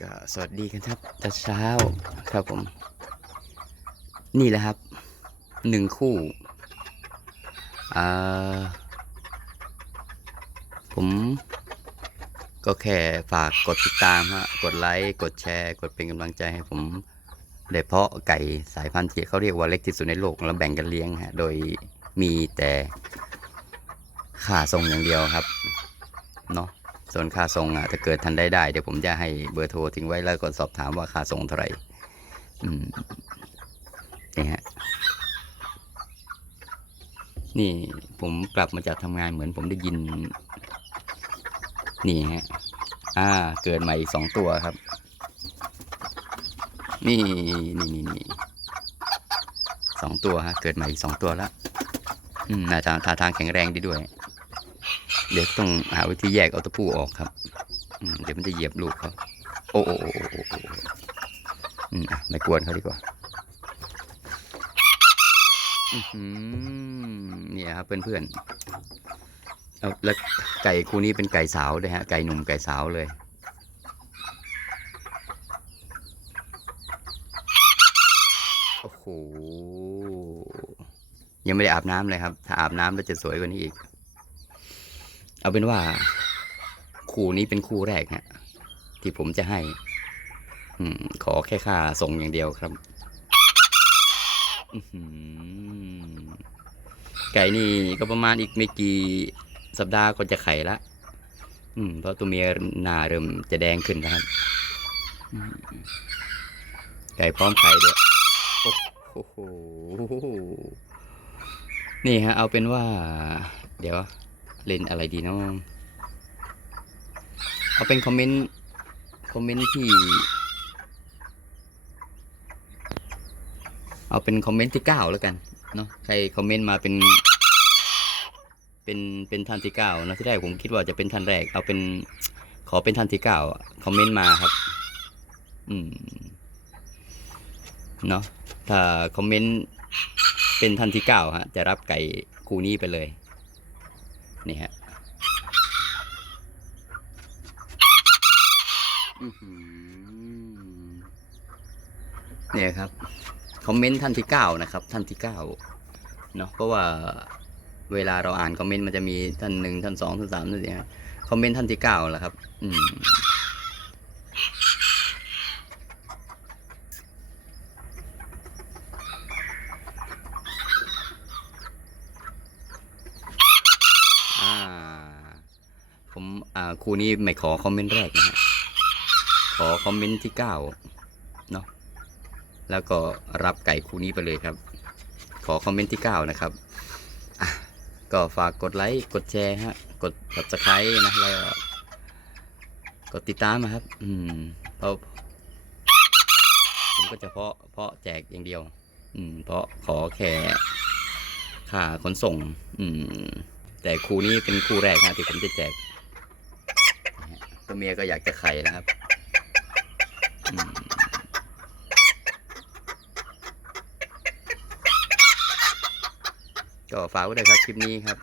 ก็สวัสดีกันครับตอนเช้าครับผม นี่แหละครับหนึ่งคู่ผมก็แค่ฝากกดติดตามฮะกดไลค์ กดแชร์ กดเป็นกำลังใจให้ผมได้เพาะไก่สายพันธุ์ที่เขาเรียกว่าเล็กที่สุดในโลกแล้วแบ่งกันเลี้ยงฮะโดยมีแต่ค่าส่งอย่างเดียวครับเนาะ ส่วนค่าส่งอะถ้าเกิดทันได้ได้เดี๋ยวผมจะให้เบอร์โทรทิ้งไว้แล้วก็สอบถามว่าค่าส่งเท่าไหร่อืมนี่ฮะนี่ผมกลับมาจากทำงานเหมือนผมได้ยิน นี่ฮะอ่า เกิดใหม่อีกสองตัวครับ นี่นี่นี่นี่สองตัวฮะเกิดใหม่อีกสองตัวแล้วอืมน่าทางท่าทางแข็งแรงดีด้วย เดี๋ยวต้องหาวิธีแยกเอาตะปูออกครับเดี๋ยวมันจะเหยียบลูกเขาโอ้โอ้โอ้โอ้ไม่กวนเขาดีกว่าเนี่ยครับเพื่อนๆเอาแล้วไก่คู่นี้เป็นไก่สาวเลยฮะ ไก่หนุ่มไก่สาวเลยโอ้โหยังไม่ได้อาบน้ำเลยครับ ถ้าอาบน้ำแล้วจะสวยกว่านี้อีก เอาเป็นว่าคู่นี้เป็นคู่แรกฮะที่ผมจะให้ อืม ขอแค่ค่าส่งอย่างเดียวครับไก่นี่ก็ประมาณอีกไม่กี่สัปดาห์ก็จะไข่ละอืมเพราะตัวเมียหน้าเริ่มจะแดงขึ้นนะครับไก่พร้อมไข่ด้วยโอ้โหนี่ฮะ เอาเป็นว่า เดี๋ยว เล่นอะไรดีเนาะเอาเป็นคอมเมนต์ คอมเมนต์ที่ เอาเป็นคอมเมนต์ที่เก้าแล้วกัน เนาะ ใครคอมเมนต์มาเป็น เป็น เป็นท่านที่เก้านะที่แรกผมคิดว่าจะเป็นท่านแรก เอาเป็น ขอเป็นท่านที่เก้าคอมเมนต์มาครับ อืม เนาะ ถ้าคอมเมนต์เป็นท่านที่เก้าฮะ จะรับไก่คู่นี้ไปเลย นี่ฮะเนี่ยครับ คอมเมนต์ท่านที่เก้านะครับ ท่านที่เก้าเนาะเพราะว่าเวลาเราอ่านคอมเมนต์มันจะมีท่านหนึ่งท่านสองท่านสามท่านสี่คอมเมนต์ท่านที่เก้าแหละครับ อืม อ่า ผมอ่า ครูนี้ไม่ขอคอมเมนต์แรกนะฮะขอคอมเมนต์ที่เก้าเนาะแล้วก็รับไก่ครูนี้ไปเลยครับ ขอคอมเมนต์ที่เก้านะครับก็ฝากกดไลค์กดแชร์ฮะกด subscribe นะแล้วกดติดตามนะครับ อืมเพราะผมก็จะเพาะเพาะแจกอย่างเดียว อืม เพราะขอแค่ค่าขนส่ง อืม แต่ครูนี้เป็นครูแรกนะที่ผมจะแจก ตัวเมียก็อยากจะไข่นะครับก็ฝากไว้ด้วยครับคลิปนี้ครับ